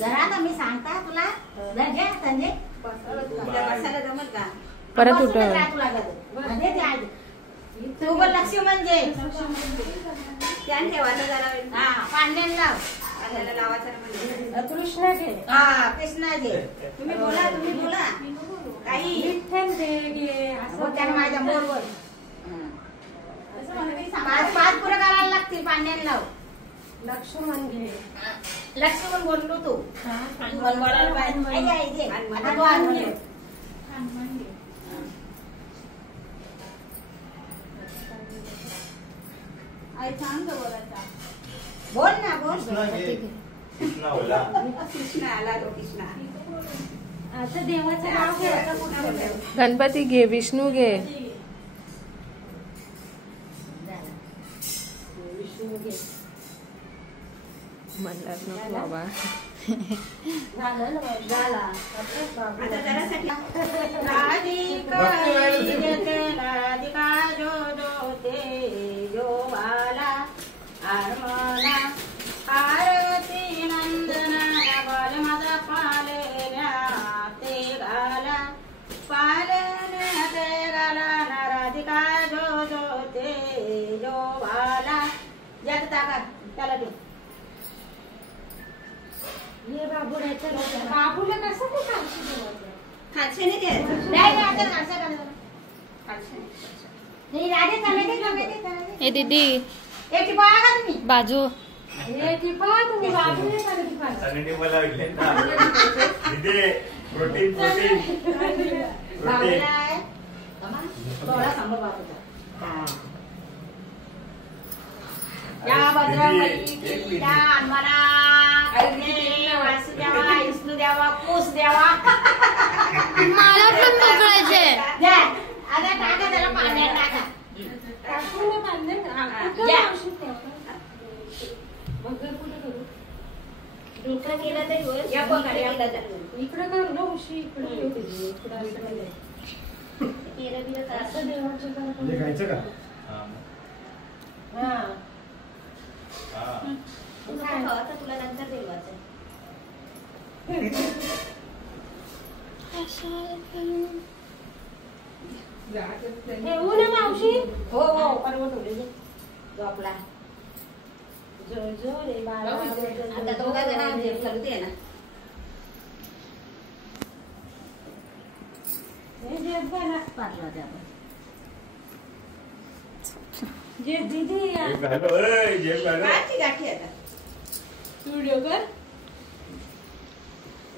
जरा ना मी सांगता तुला संजय परत उठ तू पण लक्ष म्हणजे पांड्यान लाव कृष्ण घे कृष्ण घे तुम्ही बोला काही माझ्या बरोबर पाच पुरं करायला लागतील पांड्यान लाव लक्ष्मण घे लक्ष्मण बोललो तू बोलायला पाहिजे बोल ना बोल कृष्ण आला तो कृष्ण आता देवाचं नाव घे गणपती घे विष्णू घे म्हणलं नको बाबा राधिका जो जो ते जो बाला आरमना आरती नंदना बाल माझा पालेल्या ते गाला पालेल्या ते गाला राधिका जो जो ते जो बाला जात टाका त्याला देऊ ये बाबूला कसं ते खालचे नाही द्यायचं नाही राधे ए दीदी एक टिपा का तुम्ही बाजू एक टिपा तुम्ही बाबू ने सांगितलं मला वाटले ना दीदी प्रोटीन बाबूला आहे थोडा सांभाळ बाबूचा या भद्रकाली या हनुमाना वासुदेवा विष्णू देवा कुस देवा मला पण मोकळायचे आता टाका त्याला पाण्यात टाका डोकं केलं तरी या पकडे इकडं कर ना उशी इकडे केलं बिलं असं देवाचं घ्यायचं का तुला नंतर देवाचं मावशी हो हो परवत होते झोपला जो जो रे बाळा आता दोघा जण करते ना जे दीदी गाठी आता व्हिडिओ कर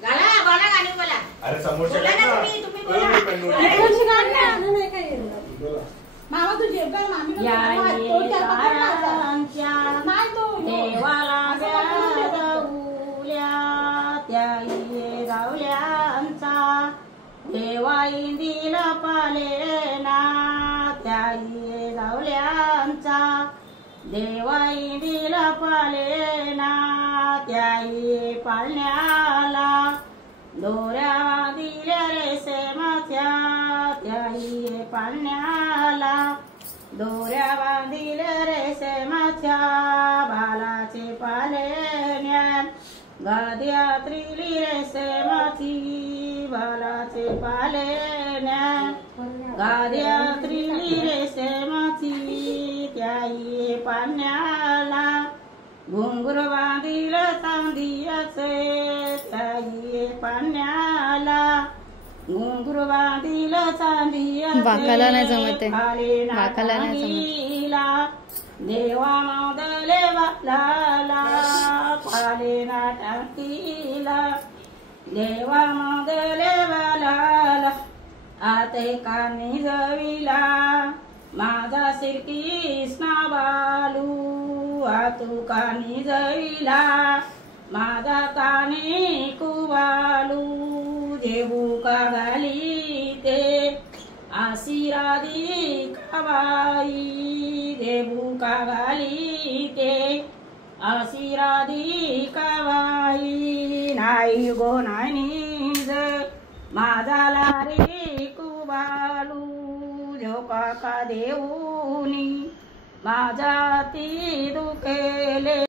गाला बोला गाणी बोला अरे समोरच्या तुम्ही बोला मामा तू जेव कर मामी देवाला गावल्या त्या गावल्यांचा देवाई दिला पालेना त्याई गावल्यांचा देवाई दिला पालेना त्याई पाळण्याला दोऱ्या दिल्या रेशमाच्या त्याई पाळण्याला दोऱ्या बांधिल्या रेशमाच्या बालाचे पालेण्यात गाद्या त्रिली रेशमाची बालाचे पालेण्यात गाद्या त्रिली रेशमाची त्याई पाळण्याला घुंगुर बांधिल चांदियाचे त्याई पाळण्याला घुंगुर बांधिल चांदियाचे वाकाला नाही जमत वाकाला नाही जमत देवा मोदले बालाला पाले ना टाकीला देवा मोदले बालाला आते कानी जविला माझा श्रीकृष्ण बालू आतू कानी जविला माझा कानी कुबालू देऊ का घाली ते आशीर्वादी काबाई देऊ का घाली ते आशीर्वादी काबाई नाही गो नाही माझा लारी कुबालू झोका का देऊनी माझा ती दुखेले